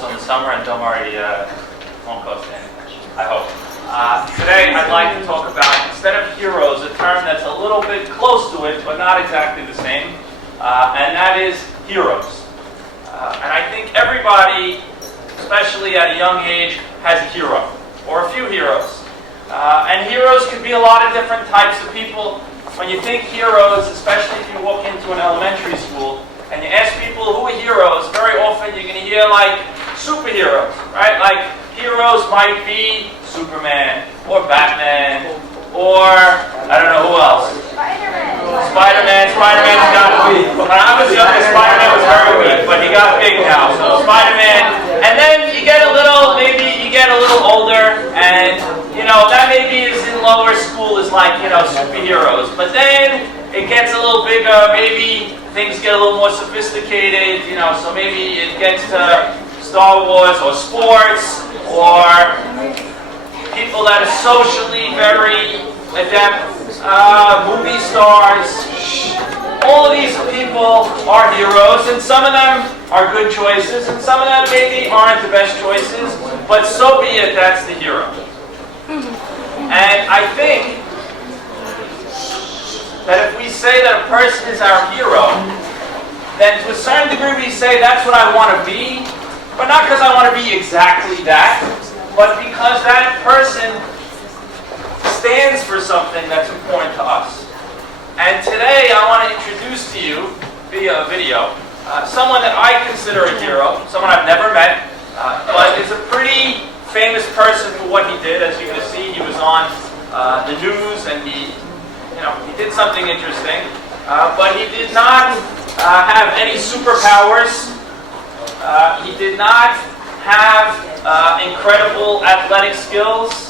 also in the summer, and don't worry, won't cost any much, I hope. Today I'd like to talk about, instead of heroes, a term that's a little bit close to it, but not exactly the same, and that is heroes. And I think everybody, especially at a young age, has a hero, or a few heroes. And heroes could be a lot of different types of people. When you think heroes, especially if you walk into an elementary school, and you ask people who are heroes, very often you're going to hear like superheroes, right? Like heroes might be Superman, or Batman, or I don't know who else. Spider-Man's got to be. When I was young, Spider-Man was very weak, but he got big now. So Spider-Man, and then you get a little, maybe you get a little older, and that maybe is in lower school is like superheroes. But then it gets a little bigger. Maybe things get a little more sophisticated. So maybe it gets to Star Wars or sports or people that are socially very adept, movie stars. All of these people are heroes, and some of them are good choices, and some of them maybe aren't the best choices, but so be it, that's the hero. And I think that if we say that a person is our hero, then to a certain degree we say that's what I want to be, but not because I want to be exactly that, but because that person stands for something that's important to us. And today I want to introduce to you, via a video, someone that I consider a hero, someone I've never met, but is a pretty famous person for what he did. As you're going to see, he was on the news, and he did something interesting, but he did not have any superpowers. He did not have incredible athletic skills.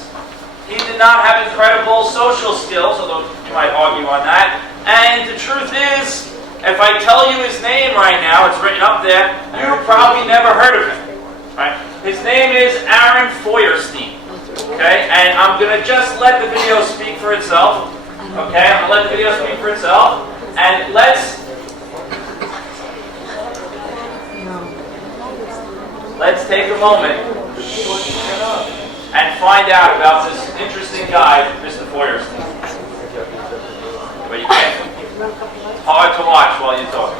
He did not have incredible social skills, although you might argue on that. And the truth is, if I tell you his name right now, it's written up there, you probably never heard of him. Right? His name is Aaron Feuerstein. Okay? And I'm going to just let the video speak for itself. Okay? I'm going to let the video speak for itself. And let's take a moment and find out about this interesting guy, Mr. Feuerstein. But you can't. It's hard to watch while you talk.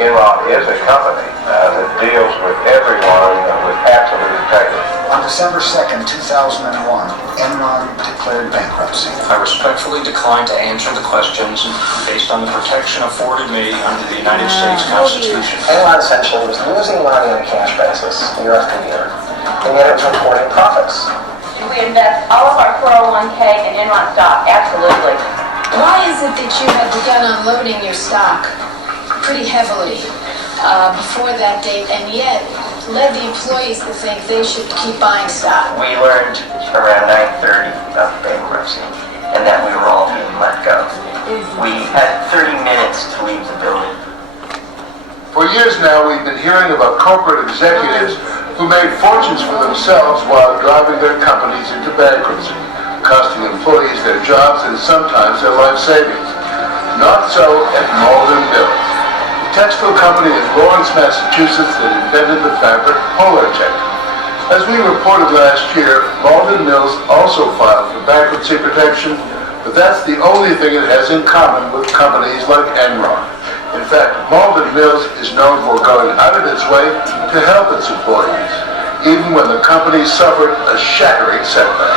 Enron is a company that deals with everyone with absolute integrity. On December 2nd, 2001, Enron declared bankruptcy. I respectfully decline to answer the questions based on the protection afforded me under the United States Constitution. Enron essentially was losing money on a cash basis year after year, and yet it was reporting profits. Do we invest all of our 401k in Enron stock? Absolutely. Why is it that you have begun unloading your stock pretty heavily before that date, and yet led the employees to think they should keep buying stock? We learned around 9:30 of bankruptcy and that we were all being let go. We had 30 minutes to leave the building. For years now, we've been hearing about corporate executives who made fortunes for themselves while driving their companies into bankruptcy, costing employees their jobs and sometimes their life savings. Not so at Malden Mills, the textile company in Lawrence, Massachusetts that invented the fabric Polartec. As we reported last year, Malden Mills also filed for bankruptcy protection, but that's the only thing it has in common with companies like Enron. In fact, Malden Mills is known for going out of its way to help its employees, even when the company suffered a shattering setback.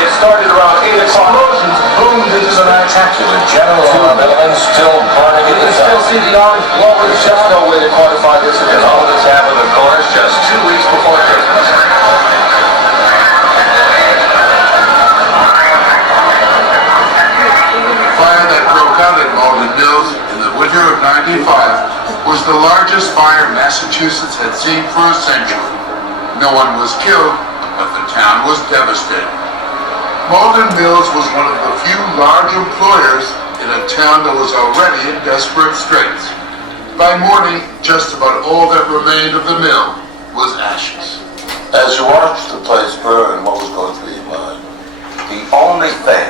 It started around 8 o'clock. Explosions boomed into the night after the general Buildings still burning in the sun. You can still see the orange glow. There's just no way to quantify this because all of this happened, of course, just 2 weeks before Christmas. Fire that broke out at Malden Mills in the winter of '95 was the largest fire Massachusetts had seen for a century. No one was killed, but the town was devastated. Malden Mills was one of the few large employers in a town that was already in desperate straits. By morning, just about all that remained of the mill was ashes. As you watched the place burn, what was going through your mind? The only thing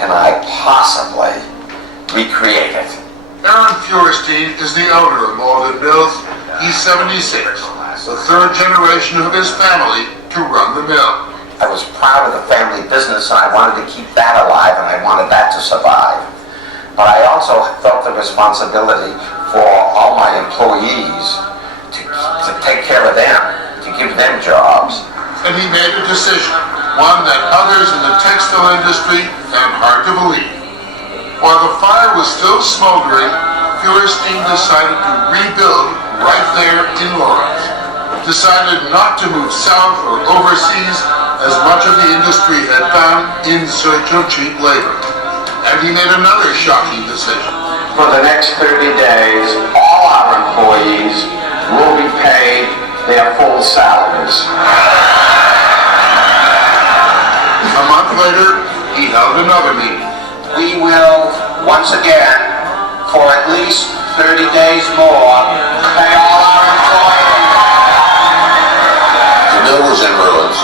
can I possibly recreate it? Aaron Feuerstein is the owner of Malden Mills. He's 76, the third generation of his family to run the mill. I was proud of the family business and I wanted to keep that alive and I wanted that to survive. But I also felt the responsibility for all my employees to take care of them, to give them jobs. And he made a decision, one that others in the textile industry found hard to believe. While the fire was still smoldering, Feuerstein decided to rebuild right there in Lawrence. Decided not to move south or overseas as much of the industry had done in search of cheap labor. And he made another shocking decision. For the next 30 days, all our employees will be paid their full salaries. A month later, he held another meeting. We will, once again, for at least 30 days more, pay all our employees. The mill was in ruins.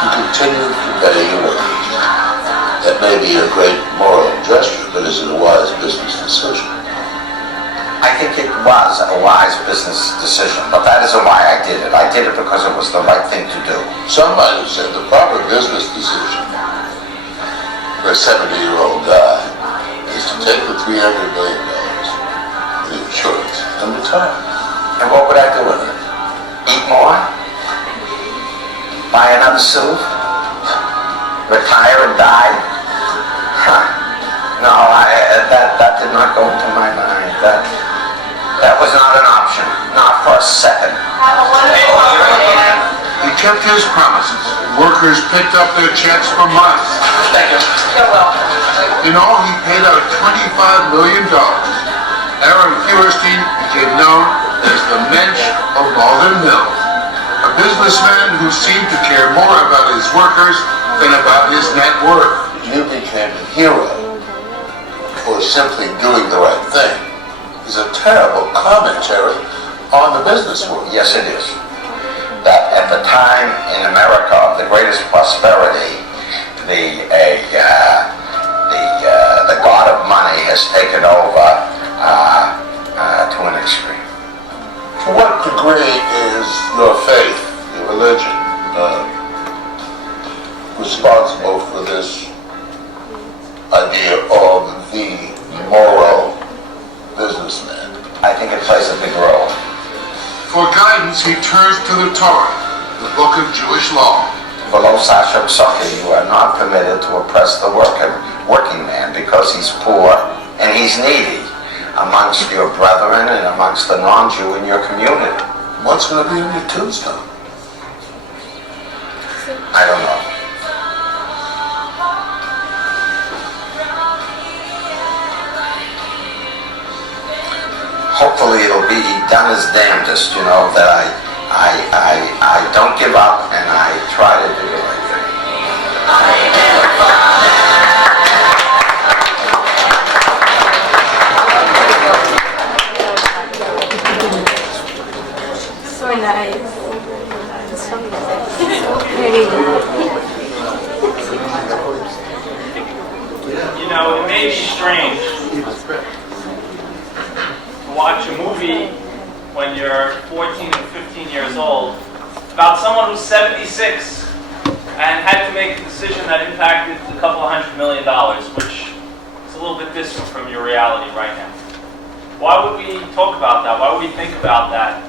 He continued to pay your workers. That may be a great moral gesture, but is it a wise business decision? I think it was a wise business decision, but that isn't why I did it. I did it because it was the right thing to do. Some might have said the proper business decision for a 70-year-old guy is to take the $300 million in insurance and retire. And what would I do with it? Eat more? Buy another suit? Retire and die? No, that did not go into my mind. That was not an option, not for a second. Have a wonderful day. He kept his promises. Workers picked up their checks for months. Thank you. You're welcome. In all, he paid out $25 million. Aaron Feuerstein became known as the Mensch of Malden Mill, a businessman who seemed to care more about his workers than about his net worth. You became a hero for simply doing the right thing. It's a terrible commentary on the business world. Yes, it is. That at the time in America of the greatest prosperity, the god of money has taken over to an extreme. To what degree is your faith, your religion, responsible for this idea of the moral businessman? I think it plays a big role. For guidance, he turns to the Torah, the book of Jewish law. Below Sasha Psuki, you are not permitted to oppress the working man because he's poor and he's needy amongst your brethren and amongst the non-Jew in your community. What's going to be in your tombstone? I don't know. Hopefully it'll be done as damnedest, you know, that I don't give up and I try to do the right thing. So nice. Maybe. You know, it may be strange to watch a movie when you're 14 and 15 years old about someone who's 76 and had to make a decision that impacted a couple of $100 million, which is a little bit distant from your reality right now. Why would we talk about that? Why would we think about that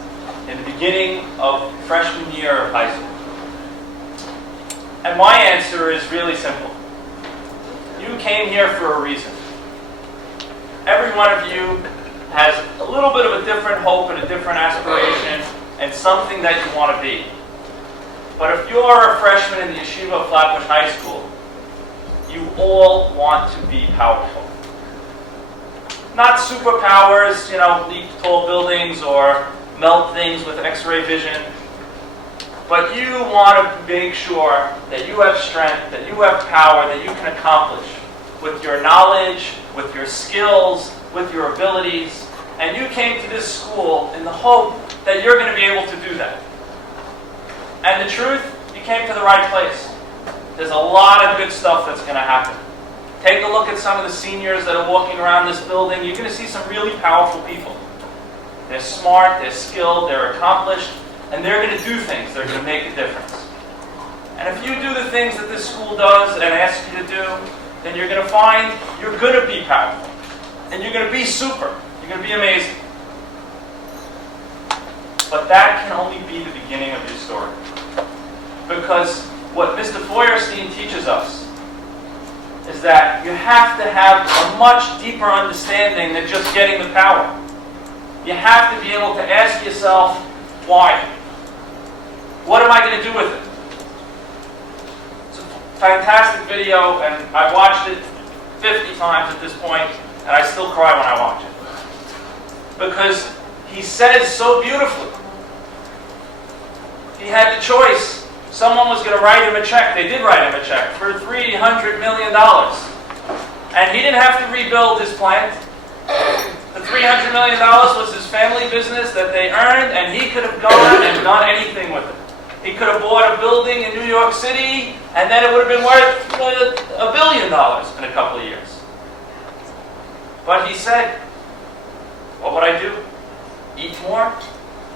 in the beginning of freshman year of high school? And my answer is really simple. You came here for a reason. Every one of you has a little bit of a different hope and a different aspiration and something that you want to be. But if you're a freshman in the Yeshivah of Flatbush High School, you all want to be powerful. Not superpowers, you know, leap tall buildings or melt things with X-ray vision. But you want to make sure that you have strength, that you have power, that you can accomplish with your knowledge, with your skills, with your abilities. And you came to this school in the hope that you're going to be able to do that. And the truth, you came to the right place. There's a lot of good stuff that's going to happen. Take a look at some of the seniors that are walking around this building. You're going to see some really powerful people. They're smart, they're skilled, they're accomplished, and they're going to do things. They're going to make a difference. And if you do the things that this school does and asks you to do, then you're going to find you're going to be powerful. And you're going to be super. You're going to be amazing. But that can only be the beginning of your story. Because what Mr. Feuerstein teaches us is that you have to have a much deeper understanding than just getting the power. You have to be able to ask yourself, why? What am I going to do with it? It's a fantastic video, and I've watched it 50 times at this point, and I still cry when I watch it. Because he says so beautifully. He had the choice. Someone was going to write him a check. They did write him a check for $300 million. And he didn't have to rebuild his plant. The $300 million was his family business that they earned, and he could have gone and done anything with it. He could have bought a building in New York City, and then it would have been worth $1 billion in a couple of years. But he said, what would I do? Eat more?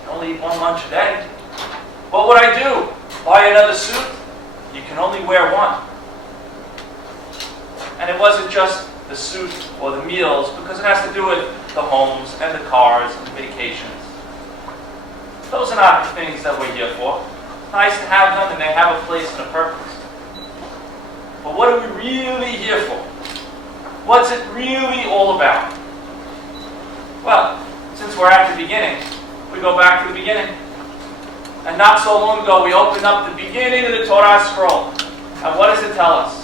Only eat one lunch a day. What would I do? Buy another suit? You can only wear one. And it wasn't just the suit or the meals, because it has to do with the homes and the cars and the vacations. Those are not the things that we're here for. It's nice to have them, and they have a place and a purpose. But what are we really here for? What's it really all about? Well, since we're at the beginning, we go back to the beginning. And not so long ago, we opened up the beginning of the Torah scroll. And what does it tell us?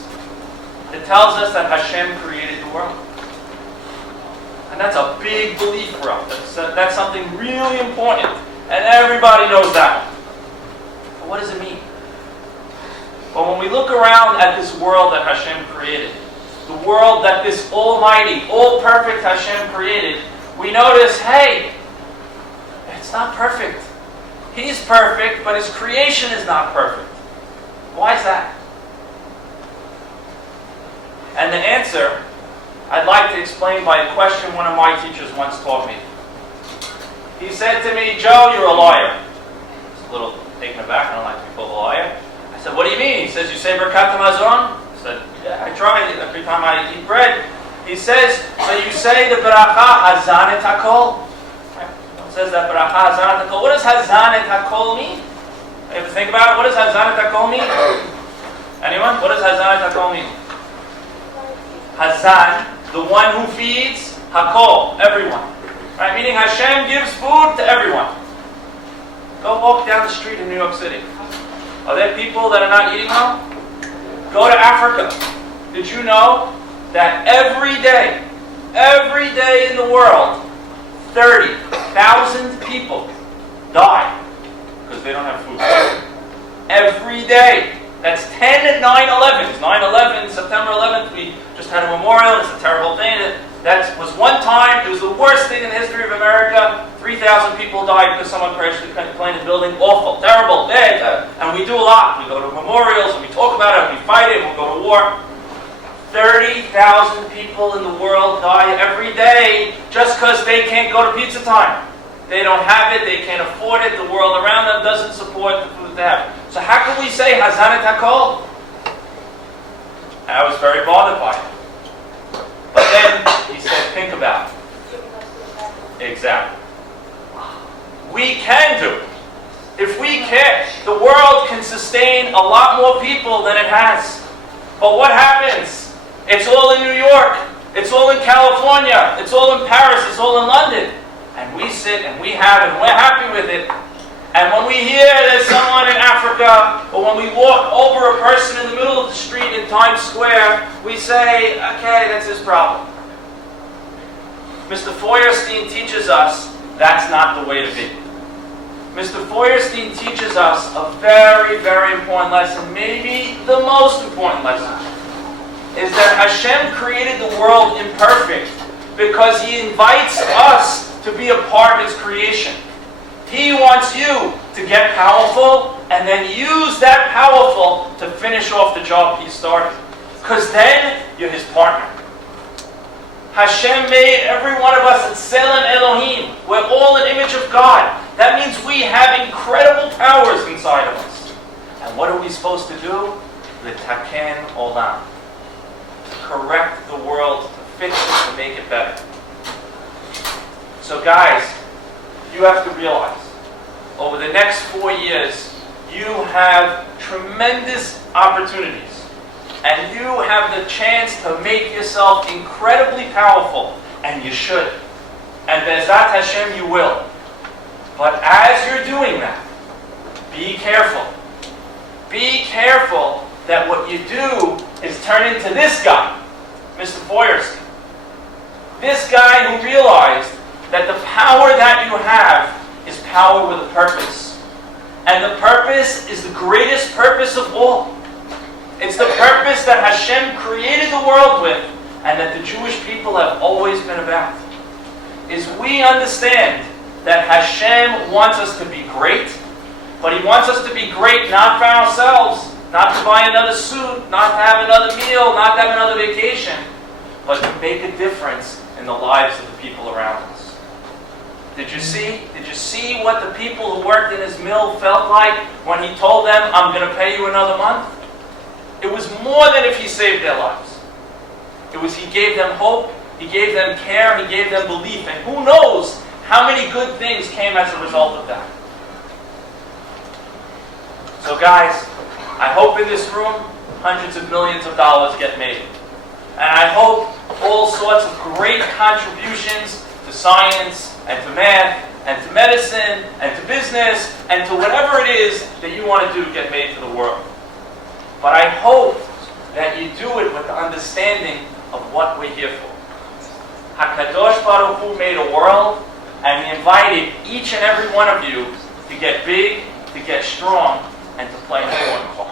It tells us that Hashem created the world. And that's a big belief for us. That's something really important. And everybody knows that one. But what does it mean? Well, when we look around at this world that Hashem created, the world that this almighty, all-perfect Hashem created, we notice, hey, it's not perfect. He's perfect, but his creation is not perfect. Why is that? And the answer, I'd like to explain by a question one of my teachers once taught me. He said to me, Joe, you're a liar. I was a little taken aback. I don't like to be called a liar. I said, what do you mean? He says, you say Birkat Hamazon? I said, yeah, I try every time I eat bread. He says, so you say the Beracha Hazanet HaKol? It says that Beracha Hazanet HaKol. What does Hazanet HaKol mean? You ever think about it? What does Hazanet HaKol mean? Anyone? What does Hazanet HaKol mean? Hazan, the one who feeds, HaKol, everyone. Right? Meaning Hashem gives food to everyone. Go walk down the street in New York City. Are there people that are not eating well? Go to Africa. Did you know that every day in the world, 30,000 people die because they don't have food? Every day. That's 10 9/11s. 9/11, September 11th, we just had a memorial. It's a terrible thing. That was one time. It was the worst thing in the history of America. 3,000 people died because someone crashed the plane in the building. Awful, terrible, bad. And we do a lot. We go to memorials and we talk about it. We fight it. We'll go to war. 30,000 people in the world die every day just because they can't go to pizza time. They don't have it. They can't afford it. The world around them doesn't support the food they have. So how can we say Hazanet HaKol? I was very bothered by it. But then he said, think about it. Exactly. We can do it. If we can, the world can sustain a lot more people than it has. But what happens? It's all in New York. It's all in California. It's all in Paris. It's all in London. And we sit and we have it and we're happy with it. And when we hear there's someone in Africa, or when we walk over a person in the middle of the street in Times Square, we say, okay, that's his problem. Mr. Feuerstein teaches us that's not the way to be. Mr. Feuerstein teaches us a very, very important lesson, maybe the most important lesson, is that Hashem created the world imperfect because He invites us to be a part of His creation. He wants you to get powerful and then use that powerful to finish off the job He started. Because then you're his partner. Hashem made every one of us at Tselem Elohim. We're all an image of God. That means we have incredible powers inside of us. And what are we supposed to do? L'taken olam. To correct the world, to fix it, to make it better. So guys, you have to realize, over the next 4 years, you have tremendous opportunities. And you have the chance to make yourself incredibly powerful. And you should. And Be'ezrat Hashem, you will. But as you're doing that, be careful. Be careful that what you do is turn into this guy, Mr. Feuerstein. This guy who realized that the power that you have is power with a purpose. And the purpose is the greatest purpose of all. It's the purpose that Hashem created the world with and that the Jewish people have always been about. Is we understand that Hashem wants us to be great, but He wants us to be great not for ourselves, not to buy another suit, not to have another meal, not to have another vacation, but to make a difference in the lives of the people around us. Did you see? Did you see what the people who worked in his mill felt like when he told them, I'm going to pay you another month? It was more than if he saved their lives. It was he gave them hope, he gave them care, he gave them belief, and who knows how many good things came as a result of that. So guys, I hope in this room hundreds of millions of dollars get made. And I hope all sorts of great contributions to science and to math and to medicine and to business and to whatever it is that you want to do get made to the world. But I hope that you do it with the understanding of what we're here for. HaKadosh Baruch Hu made a world, and He invited each and every one of you to get big, to get strong, and to play an important part.